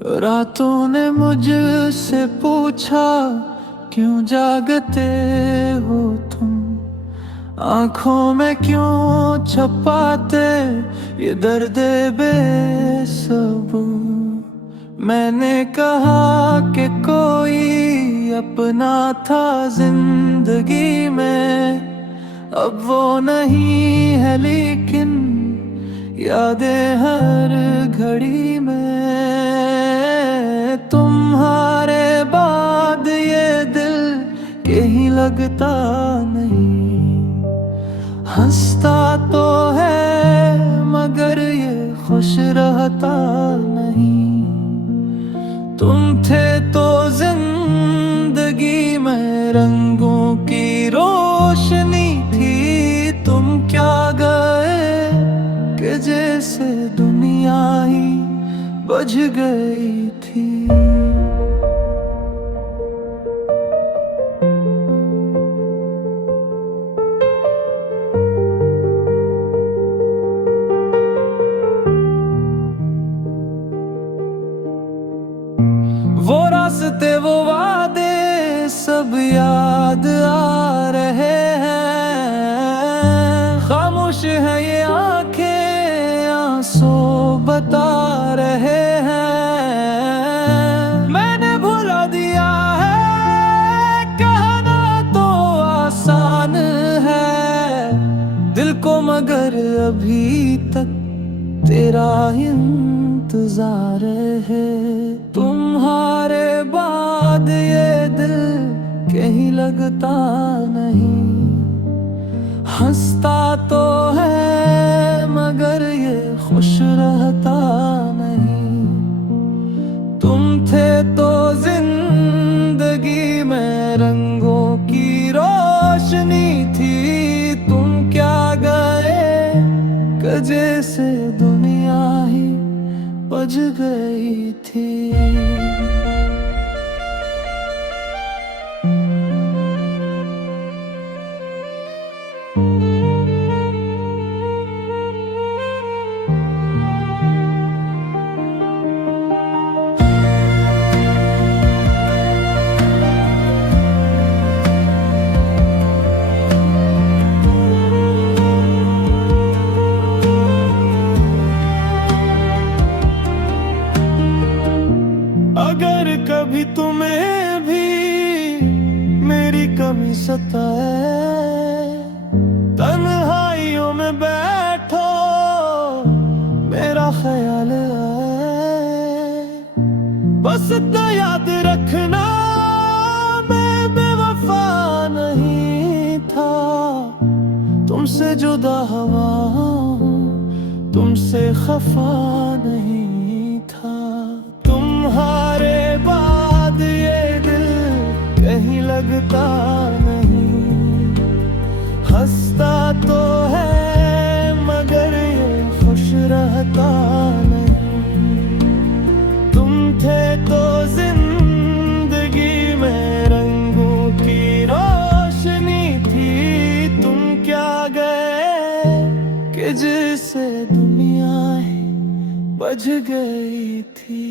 रातों ने मुझसे पूछा क्यों जागते हो तुम, आंखों में क्यों छुपाते ये दर्द बेसब्र। मैंने कहा कि कोई अपना था जिंदगी में, अब वो नहीं है लेकिन यादें हर घड़ी में। तुम्हारे बाद ये दिल कहीं लगता नहीं, हंसता तो है मगर ये खुश रहता नहीं। तुम थे तो जिंदगी में रंगों की रोशनी थी, तुम क्या गए कि जैसे दुनिया ही बुझ गई थी। वो रास्ते वो वादे सब याद आ रहे हैं, खामोश है ये आंखें आंसू बता रहे हैं। मैंने भुला दिया है कहना तो आसान है दिल को, मगर अभी तक तेरा इंतजार है। तुम्हारे बाद ये दिल कहीं लगता नहीं, हंसता तो है मगर ये खुश रहता नहीं। तुम थे तो जिंदगी में रंगों की रोशनी थी, तुम क्या गए कि जैसे दुनिया ही बुझ गई थी। अगर कभी तुम्हें भी मेरी कमी सताए, तन्हाइयों में बैठो मेरा ख्याल आए, बस इतना याद रखना मैं बेवफा नहीं था। तुमसे जुदा हुआ हूँ, तुमसे खफा नहीं था। तुम्हारे बाद ये दिल कहीं लगता नहीं, हंसता तो है मगर ये खुश रहता नहीं। तुम थे तो जिंदगी में रंगों की रोशनी थी, तुम क्या गए कि जिससे दुनिया ही बुझ गई थी।